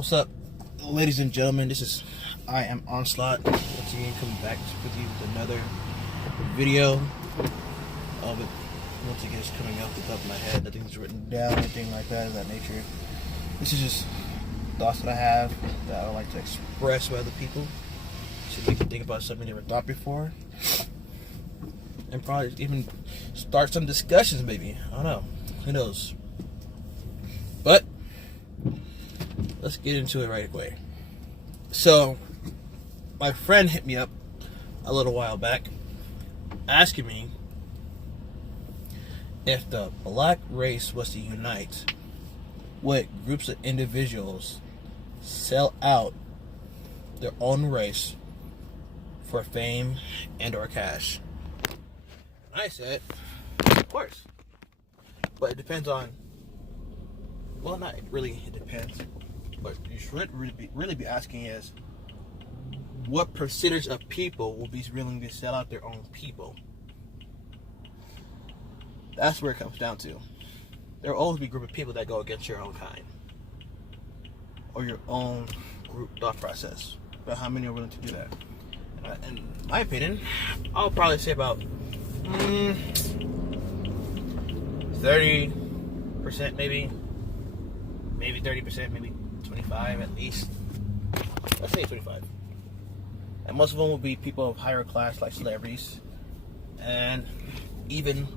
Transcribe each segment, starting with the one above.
What's up, ladies and gentlemen? I am Onslaught. Once again, coming back with you with another video of it. Once again, it's coming off the top of my head. Nothing's written down, anything like that of that nature. This is just thoughts that I have that I would like to express with other people, so they can think about something they never thought before, and probably even start some discussions. Maybe, I don't know. Who knows? But let's get into it right away. So, my friend hit me up a little while back asking me if the black race was to unite, would groups of individuals sell out their own race for fame and or cash? And I said, of course. But it depends on, well, not really, it depends. What you should really be asking is, what percentage of people will be willing to sell out their own people? That's where it comes down to. There will always be a group of people that go against your own kind, or your own group thought process. But how many are willing to do that? In my opinion, I'll probably say about 30%, maybe 30%, maybe 25 at least. Let's say 25. And most of them will be people of higher class, like celebrities, and even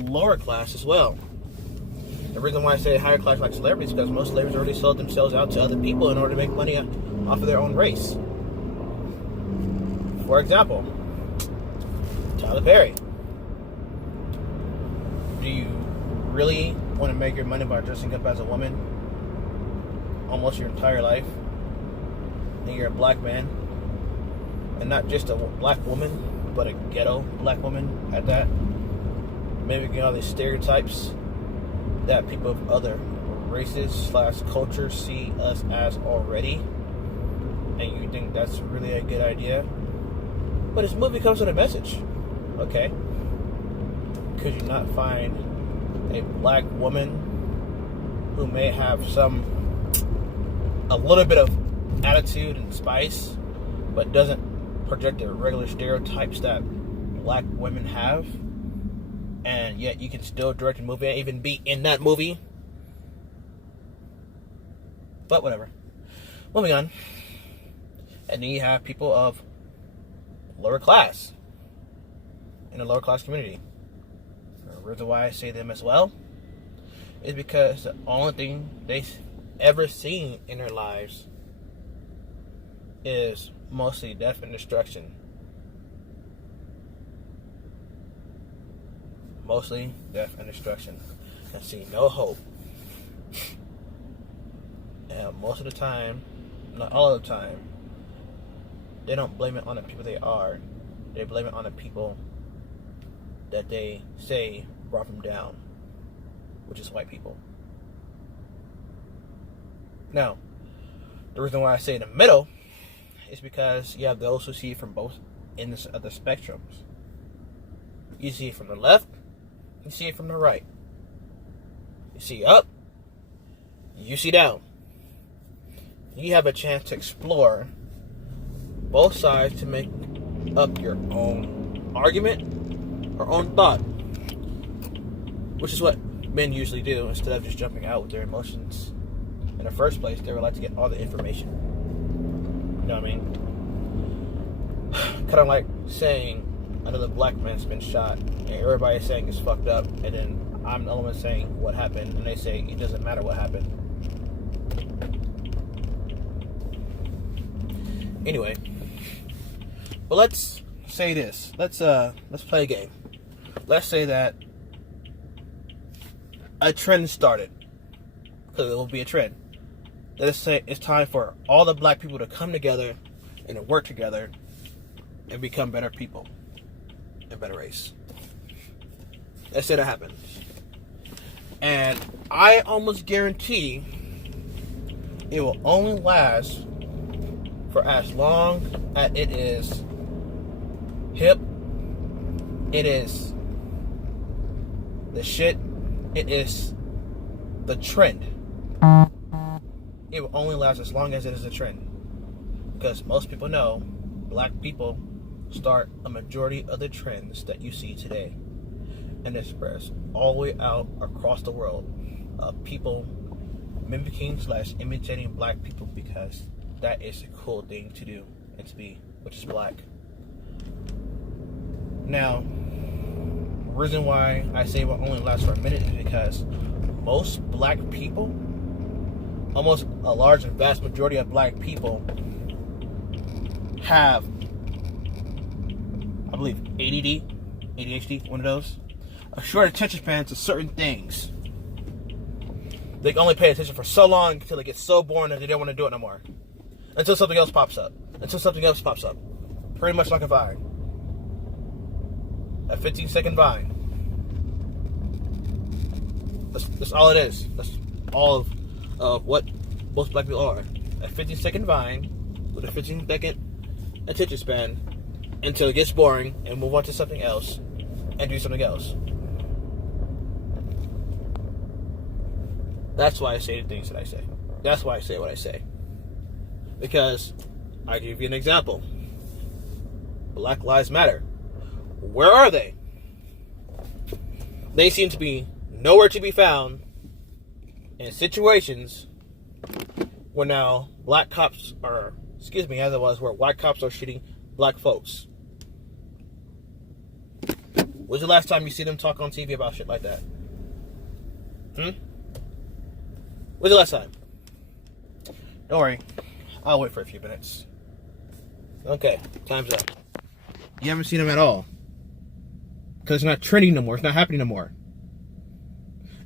lower class as well. The reason why I say higher class, like celebrities, is because most celebrities already sold themselves out to other people in order to make money off of their own race. For example, Tyler Perry. Do you really want to make your money by dressing up as a woman almost your entire life, and you're a black man, and not just a black woman, but a ghetto black woman at that, mimicking all these stereotypes that people of other races / cultures see us as already, and you think that's really a good idea? But this movie comes with a message, okay? Could you not find a black woman who may have a little bit of attitude and spice, but doesn't project the regular stereotypes that black women have, and yet you can still direct a movie and even be in that movie? But whatever. Moving on. And then you have people of lower class in the lower class community. The reason why I say them as well is because the only thing they've ever seen in their lives is mostly death and destruction. Mostly death and destruction. And see no hope. And most of the time, not all of the time, they don't blame it on the people they are. They blame it on the people that they say brought them down, which is white people. Now, the reason why I say in the middle is because you have those who see it from both ends of the spectrums. You see it from the left, you see it from the right. You see up, you see down. You have a chance to explore both sides to make up your own argument or own thought, which is what men usually do. Instead of just jumping out with their emotions in the first place, they would like to get all the information. You know what I mean? Kind of like saying another black man's been shot, and everybody's saying it's fucked up, and then I'm the only one saying what happened, and they say it doesn't matter what happened. Anyway, but let's say this. Let's play a game. Let's say that a trend started, because it will be a trend. Let's say it's time for all the black people to come together and to work together and become better people, a better race. Let's say that happens. And I almost guarantee it will only last for as long as it is hip, it is the shit, it is the trend. it will only last as long as it is a trend. Because most people know black people start a majority of the trends that you see today. And it spreads all the way out across the world of people mimicking / imitating black people because that is a cool thing to do and to be, which is black. Now, the reason why I say it will only last for a minute is because most black people, almost a large and vast majority of black people, have, I believe, ADHD, one of those, a short attention span to certain things. They can only pay attention for so long until it gets so boring that they don't want to do it no more. Until something else pops up. Pretty much like a Vine. A 15-second Vine. That's all it is. That's all of what most black people are. A 15-second Vine with a 15-second attention span until it gets boring and move on to something else and do something else. That's why I say the things that I say. That's why I say what I say. Because I give you an example. Black Lives Matter. Where are they? They seem to be nowhere to be found in situations where now black cops are, as it was, where white cops are shooting black folks. When's the last time you see them talk on TV about shit like that? When's the last time? Don't worry. I'll wait for a few minutes. Okay, time's up. You haven't seen them at all. Because it's not trending no more. It's not happening no more.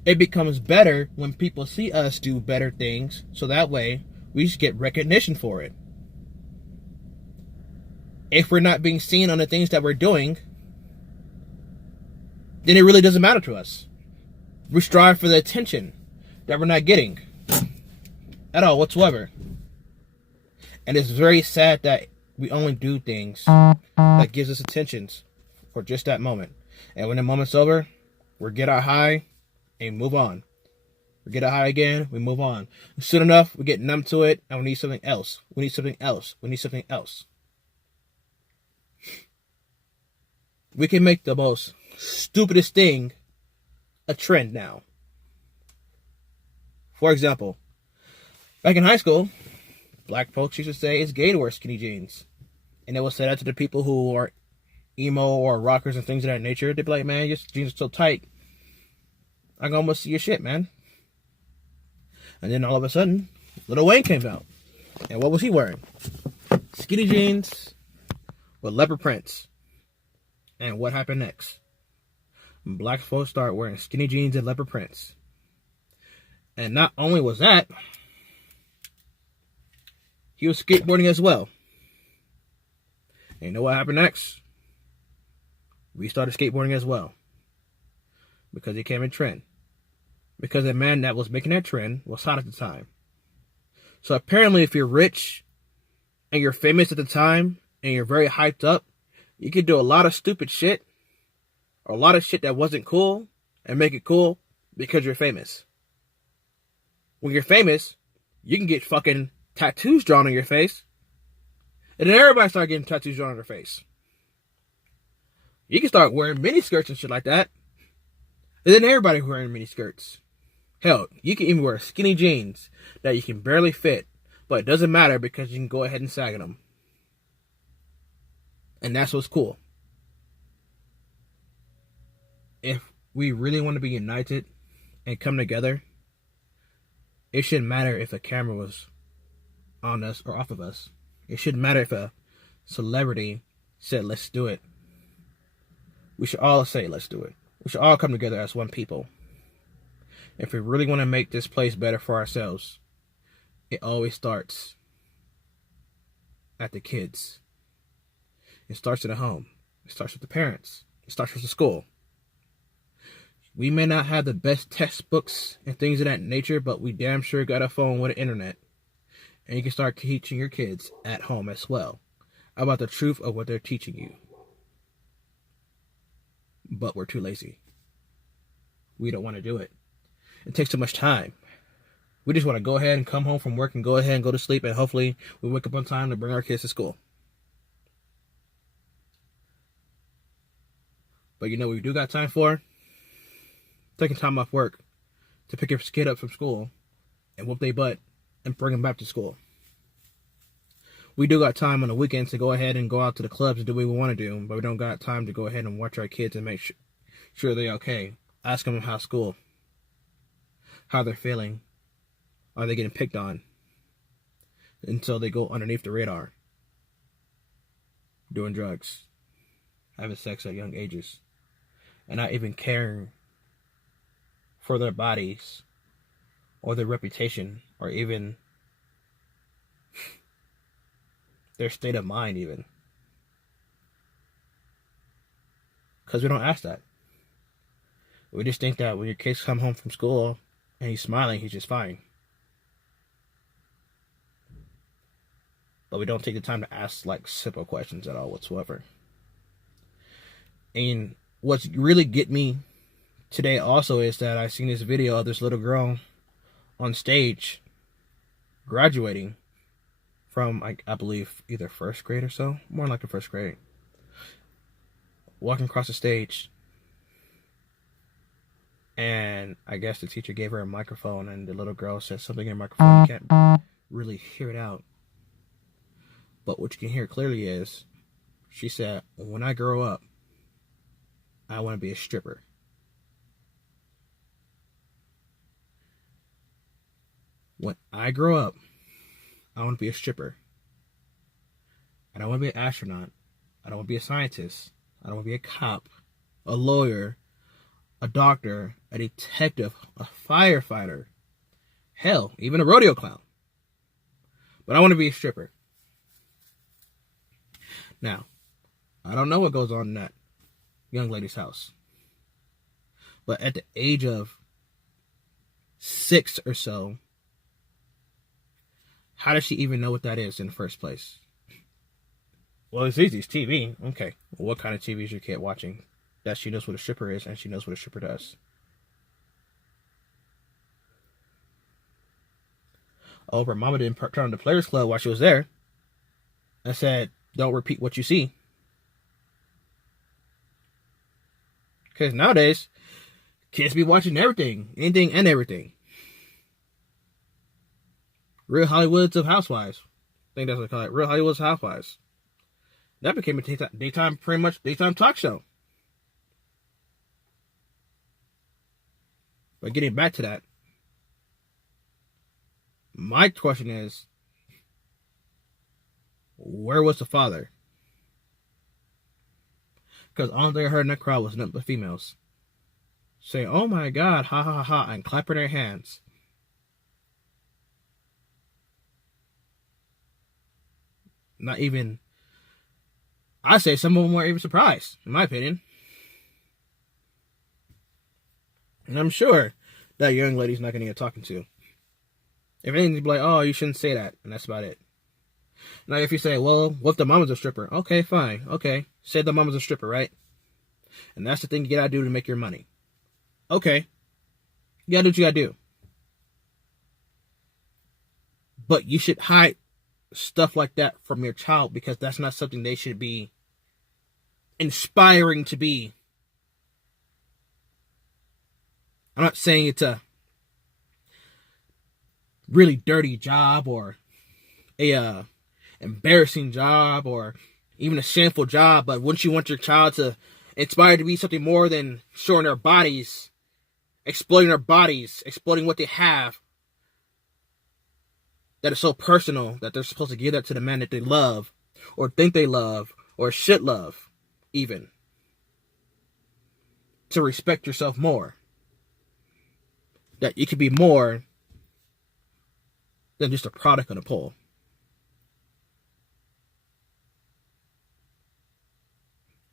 It becomes better when people see us do better things, so that way we just get recognition for it. If we're not being seen on the things that we're doing, then it really doesn't matter to us. We strive for the attention that we're not getting at all whatsoever. And it's very sad that we only do things that gives us attentions for just that moment. And when the moment's over, we get our high and move on. We get our high again, we move on. Soon enough, we get numb to it and we need something else. We need something else. We need something else. We can make the most stupidest thing a trend now. For example, back in high school, black folks used to say it's gay to wear skinny jeans. And they would say that to the people who are emo or rockers and things of that nature. They'd be like, man, your jeans are so tight. I can almost see your shit, man. And then all of a sudden, Lil Wayne came out. And what was he wearing? Skinny jeans with leopard prints. And what happened next? Black folks start wearing skinny jeans and leopard prints. And not only was that, he was skateboarding as well. And you know what happened next? We started skateboarding as well. Because it came in trend. Because the man that was making that trend was hot at the time. So apparently if you're rich and you're famous at the time and you're very hyped up, you could do a lot of stupid shit or a lot of shit that wasn't cool and make it cool because you're famous. When you're famous, you can get fucking tattoos drawn on your face. And then everybody start getting tattoos drawn on their face. You can start wearing mini skirts and shit like that. And then everybody wearing mini skirts. Hell, you can even wear skinny jeans that you can barely fit. But it doesn't matter because you can go ahead and sag them. And that's what's cool. If we really want to be united and come together, it shouldn't matter if a camera was on us or off of us. It shouldn't matter if a celebrity said, let's do it. We should all say, let's do it. We should all come together as one people. If we really want to make this place better for ourselves, it always starts at the kids. It starts at the home. It starts with the parents. It starts with the school. We may not have the best textbooks and things of that nature, but we damn sure got a phone with the internet. And you can start teaching your kids at home as well about the truth of what they're teaching you. But we're too lazy. We don't want to do it. It takes too much time. We just want to go ahead and come home from work and go ahead and go to sleep, and hopefully we wake up on time to bring our kids to school. But you know what we do got time for? Taking time off work to pick your kid up from school and whoop their butt and bring them back to school. We do got time on the weekends to go ahead and go out to the clubs and do what we want to do, but we don't got time to go ahead and watch our kids and make sure they're okay. Ask them how school, how they're feeling, are they getting picked on, until they go underneath the radar, doing drugs, having sex at young ages, and not even caring for their bodies or their reputation or even their state of mind even. Because we don't ask that. We just think that when your kids come home from school and he's smiling, he's just fine. But we don't take the time to ask like simple questions at all whatsoever. And what's really get me today also is that I seen this video of this little girl on stage graduating from, I believe, either first grade or so, more like the first grade, walking across the stage, and I guess the teacher gave her a microphone, and the little girl said something in the microphone. You can't really hear it out, but what you can hear clearly is she said, when I grow up, I want to be a stripper. When I grow up, I want to be a stripper. I don't want to be an astronaut. I don't want to be a scientist. I don't want to be a cop, a lawyer, a doctor, a detective, a firefighter. Hell, even a rodeo clown. But I want to be a stripper. Now, I don't know what goes on in that young lady's house. But at the age of 6 or so, how does she even know what that is in the first place? Well, it's easy. It's TV. Okay. Well, what kind of TV is your kid watching? That she knows what a stripper is and she knows what a stripper does. Oh, her mama didn't turn on the Players Club while she was there. And said, don't repeat what you see. Because nowadays, kids be watching everything. Anything and everything. Real Hollywoods of Housewives. I think that's what they call it. Real Hollywoods of Housewives. That became a pretty much daytime talk show. But getting back to that, my question is, where was the father? Because all they heard in that crowd was nothing but females saying, oh my God, ha ha ha, and clapping their hands. Not even, I say some of them weren't even surprised, in my opinion. And I'm sure that young lady's not going to get talking to. If anything, be like, oh, you shouldn't say that, and that's about it. Now, if you say, well, what if the mama's a stripper? Okay, fine. Okay, say the mama's a stripper, right? And that's the thing you gotta do to make your money. Okay, you gotta do what you gotta do. But you should hide stuff like that from your child because that's not something they should be inspiring to be. I'm not saying it's a really dirty job or a embarrassing job or even a shameful job, but wouldn't you want your child to inspire to be something more than showing their bodies, exploiting their bodies, exploiting what they have that is so personal that they're supposed to give that to the man that they love or think they love or should love even, to respect yourself more, that you could be more than just a product on a pole.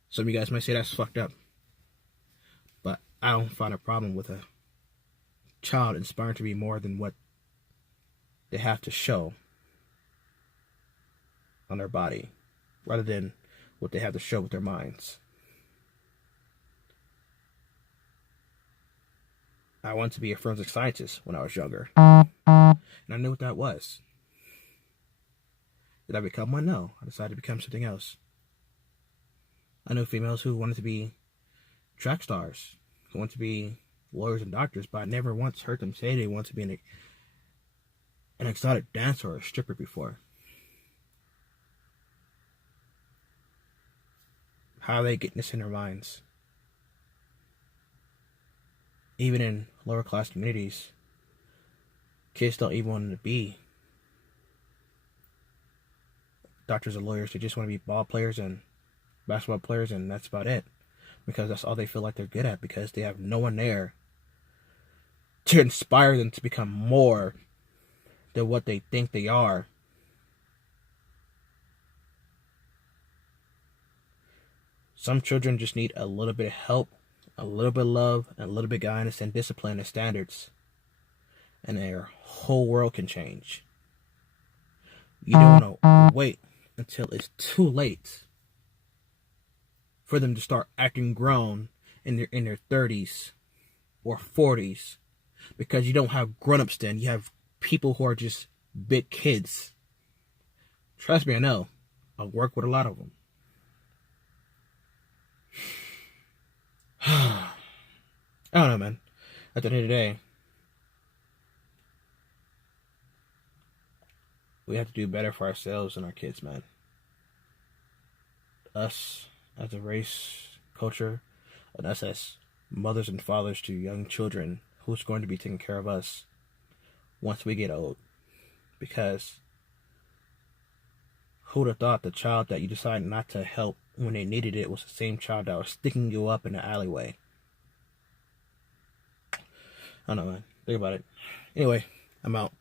Some of you guys might say that's fucked up, but I don't find a problem with a child inspired to be more than what they have to show on their body, rather than what they have to show with their minds. I wanted to be a forensic scientist when I was younger. And I knew what that was. Did I become one? No. I decided to become something else. I know females who wanted to be track stars, who want to be lawyers and doctors, but I never once heard them say they want to be an exotic dancer or a stripper before. How are they getting this in their minds? Even in lower class communities, kids don't even want to be doctors or lawyers. They just want to be ball players and basketball players, and that's about it. Because that's all they feel like they're good at, because they have no one there to inspire them to become more than what they think they are. Some children just need a little bit of help, a little bit of love, and a little bit of guidance and discipline and standards, and their whole world can change. You don't want to wait until it's too late for them to start acting grown in their 30s or 40s, because you don't have grown-ups then. You have people who are just big kids. Trust me, I know. I work with a lot of them. I don't know, man. At the end of the day, we have to do better for ourselves and our kids, man. Us as a race, culture, and us as mothers and fathers to young children, who's going to be taking care of us once we get old. Because who would have thought the child that you decided not to help when they needed it was the same child that was sticking you up in the alleyway? I don't know, man. Think about it. Anyway, I'm out.